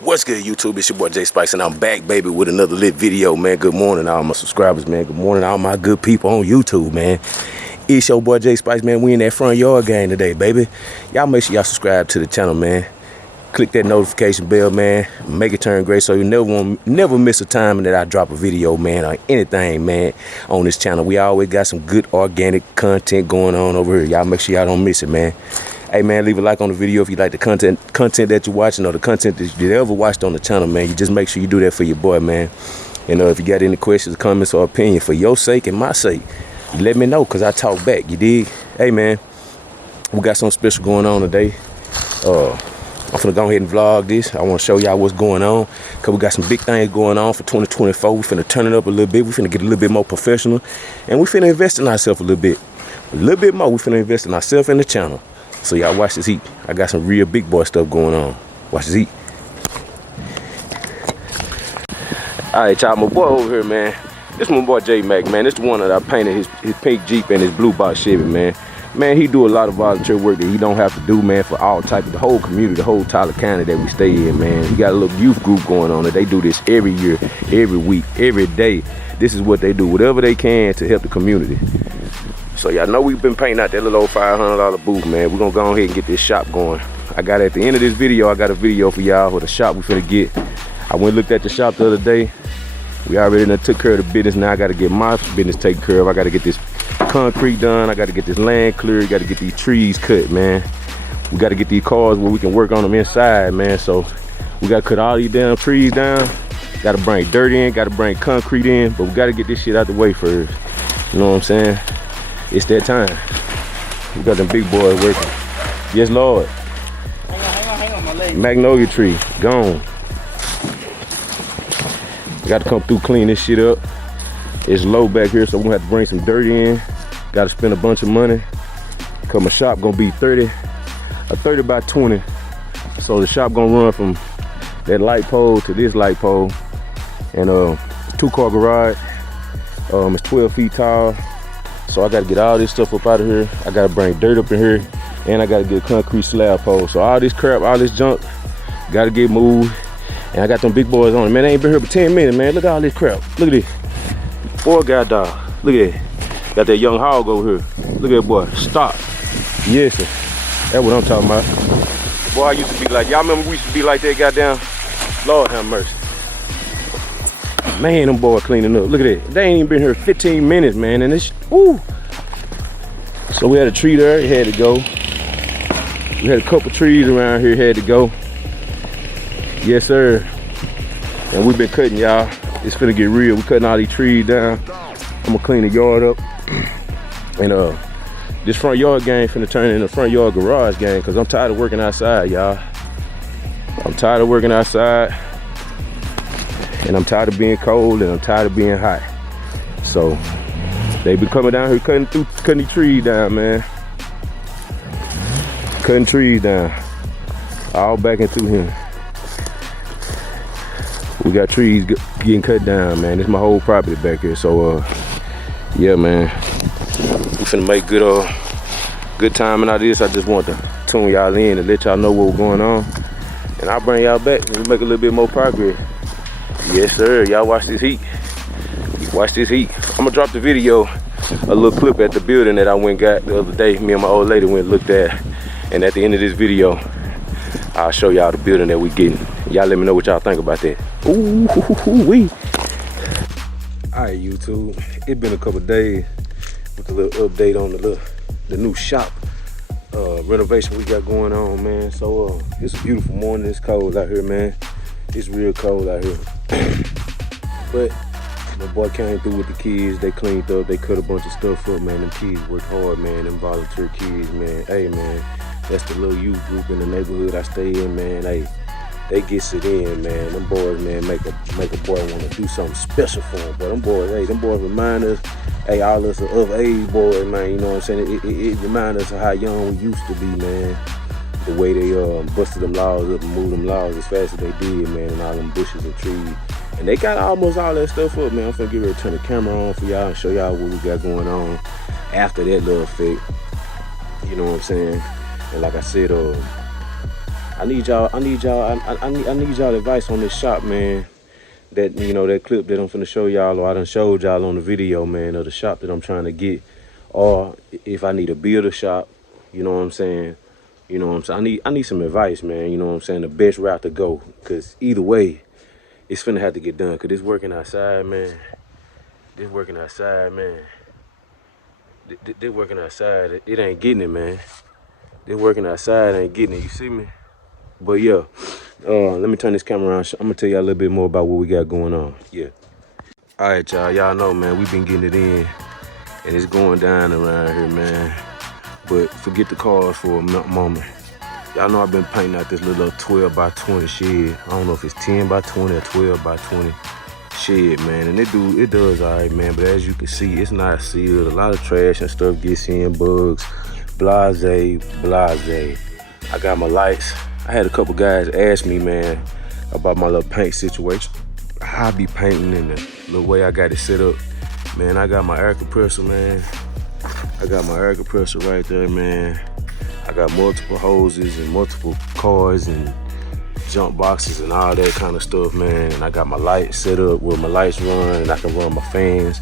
What's good, YouTube? It's your boy J Spice, and I'm back, baby, with another lit video, man. Good morning, all my subscribers, man. Good morning, all my good people on YouTube, man. It's your boy J Spice, man. We in that front yard game today, baby. Y'all make sure y'all subscribe to the channel, man. Click that notification bell, man. Make it turn gray so you never miss a time that I drop a video, man, or anything, man, on this channel. We always got some good organic content going on over here. Y'all make sure y'all don't miss it, man. Hey, man, leave a like on the video if you like the content that you're watching or the content that you ever watched on the channel, man. You just make sure you do that for your boy, man. And if you got any questions, comments, or opinion for your sake and my sake, you let me know, because I talk back, you dig? Hey, man, we got something special going on today. I'm finna go ahead and vlog this. I want to show y'all what's going on, because we got some big things going on for 2024. We finna turn it up a little bit. We finna get a little bit more professional, and we finna invest in ourselves a little bit more. We finna invest in ourselves and the channel. So y'all watch this heat. I got some real big boy stuff going on. Watch this heat. Alright, y'all, my boy over here, man. This my boy J Mac, man. This the one that I painted his pink Jeep and his blue box Chevy, man. Man, he do a lot of volunteer work that he don't have to do, man, for all type of the whole community, the whole Tyler County that we stay in, man. He got a little youth group going on, and they do this every year, every week, every day. This is what they do, whatever they can to help the community. So y'all know we've been painting out that little old $500 booth, man. We're gonna go ahead and get this shop going. I got at the end of this video, I got a video for y'all with the shop we finna get. I went and looked at the shop the other day. We already done took care of the business. Now I gotta get my business taken care of. I gotta get this concrete done. I gotta get this land cleared. Gotta get these trees cut, man. We gotta get these cars where we can work on them inside, man. So we gotta cut all these damn trees down. Gotta bring dirt in, gotta bring concrete in, but we gotta get this shit out the way first. You know what I'm saying? It's that time. We got them big boys working. Yes, Lord. Hang on, my leg. Magnolia tree, gone. Got to come through, clean this shit up. It's low back here, so we're gonna have to bring some dirt in. Got to spend a bunch of money. Cause my shop gonna be 30 by 20. So the shop gonna run from that light pole to this light pole. And 2-car garage. It's 12 feet tall. So I gotta get all this stuff up out of here. I gotta bring dirt up in here, and I gotta get a concrete slab pole. So all this crap, all this junk, gotta get moved. And I got them big boys on it. Man, they ain't been here for 10 minutes, man. Look at all this crap. Look at this. Boy, god dog. Look at that. Got that young hog over here. Look at that boy. Stop. Yes, sir. That's what I'm talking about. Boy, I used to be like, y'all remember we used to be like that, goddamn? Lord have mercy. Man, them boys cleaning up. Look at that. They ain't even been here 15 minutes, man. And this, woo. So we had a tree there. It had to go. We had a couple trees around here. It had to go. Yes, sir. And we've been cutting, y'all. It's finna get real. We cutting all these trees down. I'm gonna clean the yard up. And this front yard game finna turn into front yard garage game, because I'm tired of working outside, y'all. I'm tired of working outside. And I'm tired of being cold, and I'm tired of being hot. So they been coming down here cutting these trees down, man. Cutting trees down. All back into him. We got trees getting cut down, man. This is my whole property back here. So yeah, man. We finna make good timing out of this. I just want to tune y'all in and let y'all know what's going on. And I'll bring y'all back and we make a little bit more progress. Yes, sir. Y'all watch this heat. Watch this heat. I'm gonna drop the video, a little clip at the building that I went and got the other day. Me and my old lady went and looked at. And at the end of this video, I'll show y'all the building that we getting. Y'all let me know what y'all think about that. Ooh-wee. Alright, YouTube. It's been a couple days with a little update on the new shop renovation we got going on, man. So it's a beautiful morning. It's cold out here, man. It's real cold out here. But my boy came through with the kids. They cleaned up. They cut a bunch of stuff up, man. Them kids work hard, man. Them volunteer kids, man. Hey, man. That's the little youth group in the neighborhood I stay in, man. They get it in, man. Them boys, man, make a boy want to do something special for them. But them boys remind us, hey, all us of age boys, man. You know what I'm saying? It reminds us of how young we used to be, man. The way they busted them logs up and moved them logs as fast as they did, man, and all them bushes and trees. And they got almost all that stuff up, man. I'm finna get ready to turn the camera on for y'all and show y'all what we got going on after that little effect. You know what I'm saying? And like I said, I need y'all I need y'all advice on this shop, man. That, you know, that clip that I'm finna show y'all, or I done showed y'all on the video, man, of the shop that I'm trying to get. Or if I need a builder shop, you know what I'm saying? You know what I'm saying? I need some advice, man, you know what I'm saying? The best route to go. Cause either way, it's finna have to get done. Cause this working outside, man. This working outside, man. This working outside, it ain't getting it, man. This working outside ain't getting it, you see me? But yeah, let me turn this camera around. I'm gonna tell y'all a little bit more about what we got going on. Yeah. All right, y'all know, man, we've been getting it in, and it's going down around here, man. But forget the cars for a moment. Y'all know I've been painting out this little 12 by 20 shed. I don't know if it's 10 by 20 or 12 by 20 shed, man. And it does all right, man. But as you can see, it's not sealed. A lot of trash and stuff gets in, bugs, blase. I got my lights. I had a couple guys ask me, man, about my little paint situation. How I be painting and the little way I got it set up. Man, I got my air compressor, man. I got my air compressor right there, man. I got multiple hoses and multiple cars and jump boxes and all that kind of stuff, man. And I got my lights set up where my lights run and I can run my fans.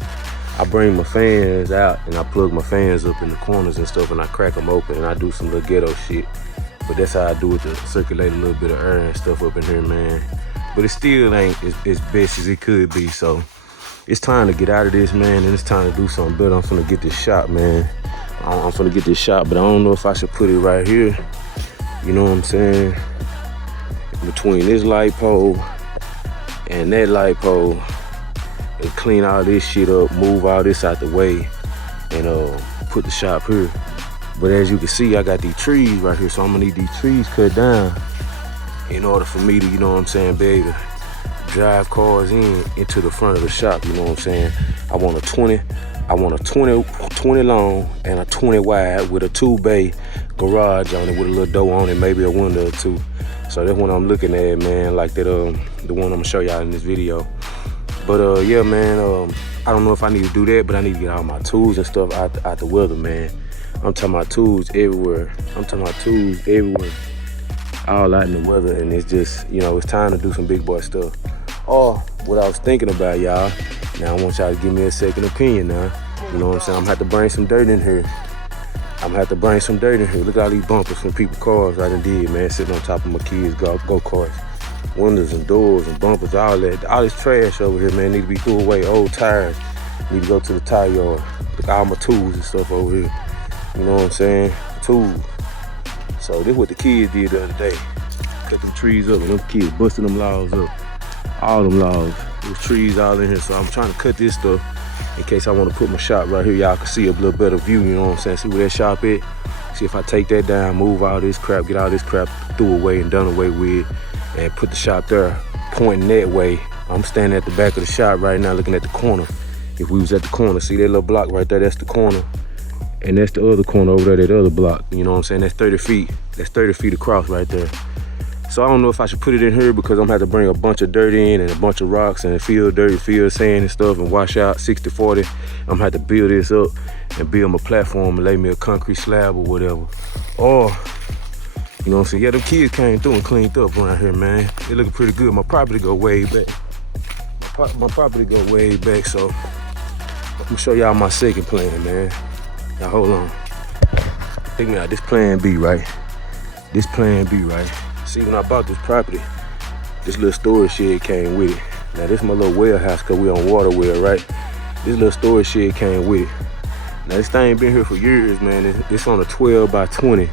I bring my fans out and I plug my fans up in the corners and stuff, and I crack them open and I do some little ghetto shit. But that's how I do it, to circulate a little bit of air and stuff up in here, man. But it still ain't as best as it could be, so it's time to get out of this, man, and it's time to do something better. I'm finna get this shop, man. I'm finna get this shop, but I don't know if I should put it right here. You know what I'm saying? Between this light pole and that light pole, and clean all this shit up, move all this out the way, and put the shop here. But as you can see, I got these trees right here, so I'm gonna need these trees cut down in order for me to, you know what I'm saying, be able to drive cars into the front of the shop, you know what I'm saying? I want a 20 long and a 20 wide with a 2-bay garage on it with a little door on it, maybe a window or two. So that's what I'm looking at, man, like that, the one I'm gonna show y'all in this video. But yeah, man, I don't know if I need to do that, but I need to get all my tools and stuff out the weather, man. I'm talking about tools everywhere. All out in the weather, and it's just, you know, it's time to do some big boy stuff. Or what I was thinking about, y'all, now I want y'all to give me a second opinion now. You know what I'm saying? I'm gonna have to bring some dirt in here. Look at all these bumpers from people's cars I done did, man, sitting on top of my kids' go-karts. Windows and doors and bumpers, all that. All this trash over here, man, need to be threw away. Old tires need to go to the tire yard. Look at all my tools and stuff over here. You know what I'm saying? Tools. So this is what the kids did the other day. Cut them trees up, and them kids busted them logs up. All them logs. There's trees all in here, so I'm trying to cut this stuff in case I want to put my shop right here. Y'all can see a little better view, you know what I'm saying? See where that shop at? See if I take that down, move all this crap, get all this crap threw away and done away with, and put the shop there, pointing that way. I'm standing at the back of the shop right now looking at the corner. If we was at the corner, see that little block right there, that's the corner. And that's the other corner over there, that other block. You know what I'm saying? That's 30 feet. That's 30 feet across right there. So I don't know if I should put it in here because I'm gonna have to bring a bunch of dirt in and a bunch of rocks and fill dirt, fill sand and stuff and wash out 60-40. I'm gonna have to build this up and build my platform and lay me a concrete slab or whatever. Or, you know what I'm saying? Yeah, them kids came through and cleaned up around here, man. They looking pretty good. My property go way back. My property go way back, so I'm gonna show y'all my second plan, man. Now hold on. Take me out. This plan B, right? See, when I bought this property, this little storage shed came with it. Now this is my little well house because we on water well, right? This little storage shed came with it. Now this thing been here for years, man. It's on a 12 by 20.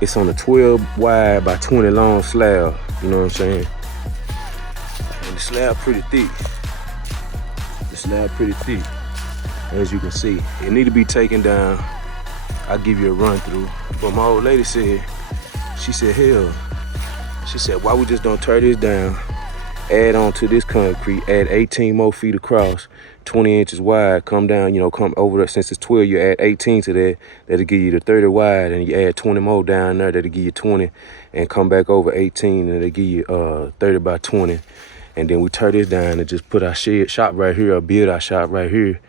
It's on a 12 wide by 20 long slab. You know what I'm saying? And the slab pretty thick. As you can see, it need to be taken down. I'll give you a run through. But my old lady said, she said, why we just don't tear this down, add on to this concrete, add 18 more feet across, 20 inches wide, come down, you know, come over there. Since it's 12, you add 18 to that, that'll give you the 30 wide, and you add 20 more down there, that'll give you 20, and come back over 18, and it'll give you 30 by 20. And then we tear this down and just put our shop right here, or build our shop right here.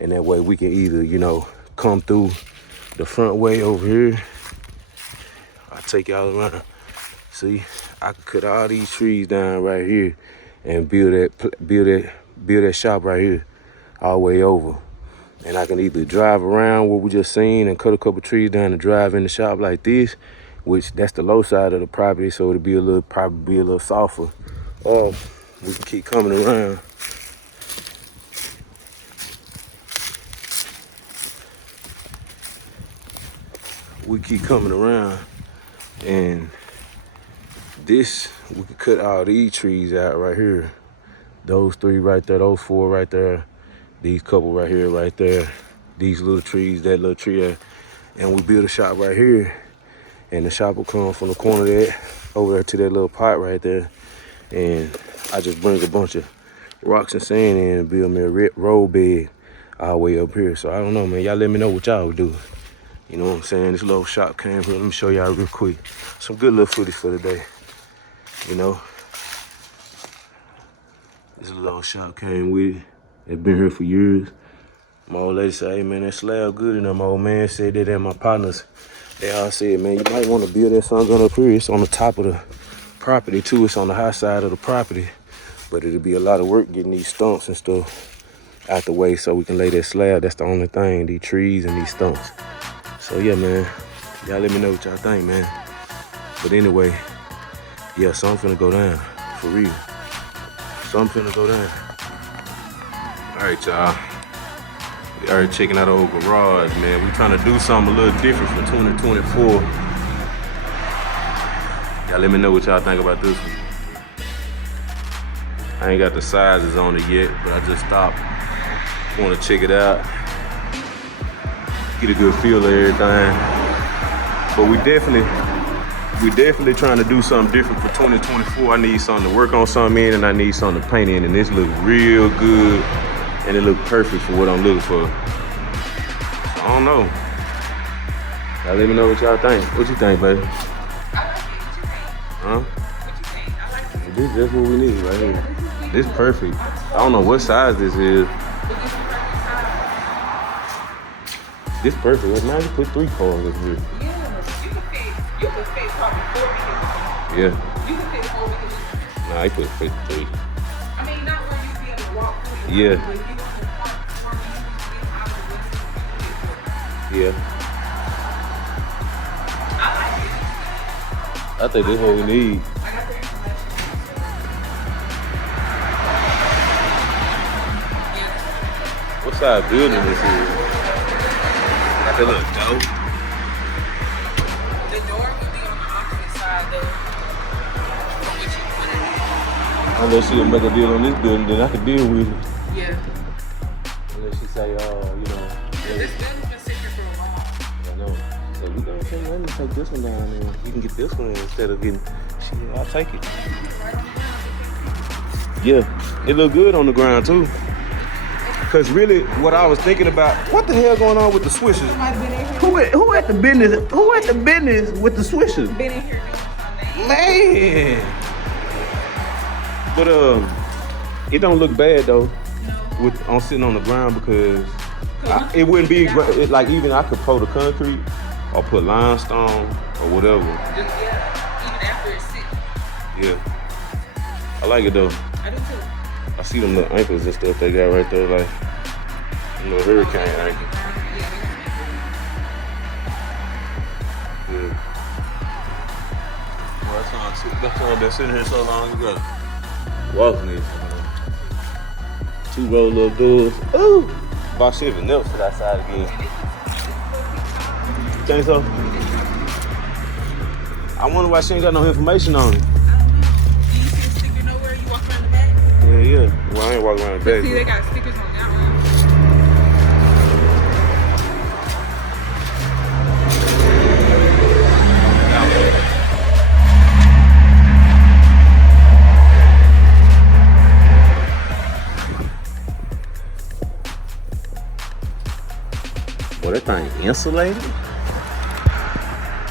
And that way we can either, you know, come through the front way over here. I'll take y'all around. See, I could cut all these trees down right here and build that shop right here all the way over. And I can either drive around what we just seen and cut a couple trees down and drive in the shop like this, which that's the low side of the property, so it'll be probably be a little softer. Or we can keep coming around. We keep coming around, and this, we could cut all these trees out right here. Those 3 right there, those 4 right there, these couple right here, right there, these little trees, that little tree there, and we build a shop right here, and the shop will come from the corner there over there to that little pot right there, and I just bring a bunch of rocks and sand in and build me a road bed all the way up here. So I don't know, man. Y'all let me know what y'all would do. You know what I'm saying? This little shop came here. Let me show y'all real quick. Some good little footage for today. You know, this little shop came with it. It's been here for years. My old lady said, hey man, that slab good. And my old man said that, and my partners, they all said, man, you might want to build that something up here. It's on the top of the property too. It's on the high side of the property. But it'll be a lot of work getting these stumps and stuff out the way so we can lay that slab. That's the only thing, these trees and these stumps. So yeah, man, y'all let me know what y'all think, man. But anyway, yeah, something finna go down, for real. Something finna go down. All right, y'all. We already checking out our old garage, man. We trying to do something a little different for 2024. Y'all let me know what y'all think about this one. I ain't got the sizes on it yet, but I just stopped. Want to check it out. Get a good feel of everything. But we definitely trying to do something different for 2024. I need something to work on something in, and I need something to paint in, and this look real good, and it look perfect for what I'm looking for. I don't know. Y'all let me know what y'all think. What you think, baby? I like it. What you think? Huh? What you think? I like it. This is just what we need right here. This perfect. I don't know what size this is. This perfect. Now you put 3 cars up here. Yeah, you could fit probably 4 vehicles. Yeah. You could fit 4 vehicles. Nah, I put 3. I mean, not where you be able to walk through. Yeah. But if you want to park where you Yeah. I like it. I think this is what we need. I got the information. What size building this is? Got that little door. The door would be on the opposite side though. From what you wanted. Unless she gonna make a deal on this building, then I can deal with it. Yeah. Unless she say, you know. This building's been sitting here for a while. I know. She said, we gonna take, let me take this one down and you can get this one instead of getting, shit, I'll take it. Yeah, it look good on the ground too. Cause really, what I was thinking about, what the hell going on with the swishers? Who at the business? Who at the business with the swishers? Been in here doing something. Man. But it don't look bad though. With on sitting on the ground because it wouldn't be like even I could pour the concrete or put limestone or whatever. Just, yeah, even after it's sitting. Yeah, I like it though. I do too. I see them little ankles and stuff they got right there, like little hurricane ankle. Yeah. Well, that's why I've been sitting here so long ago. Walking these 2 roll up doors. Ooh! About shit vanilla for that side again. You think so? I wonder why she ain't got no information on it. Yeah. Well, I ain't walking around the back. See, they got stickers on that one. Well, that thing insulated?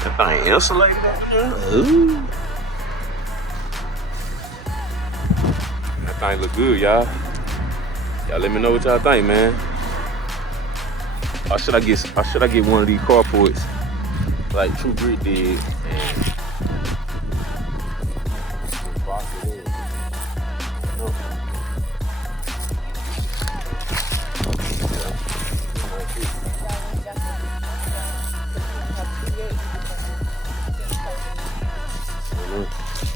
That thing insulated over there? Ooh. That thing look good, y'all. Y'all let me know what y'all think, man. Or should I get one of these carports like True Grit did and man.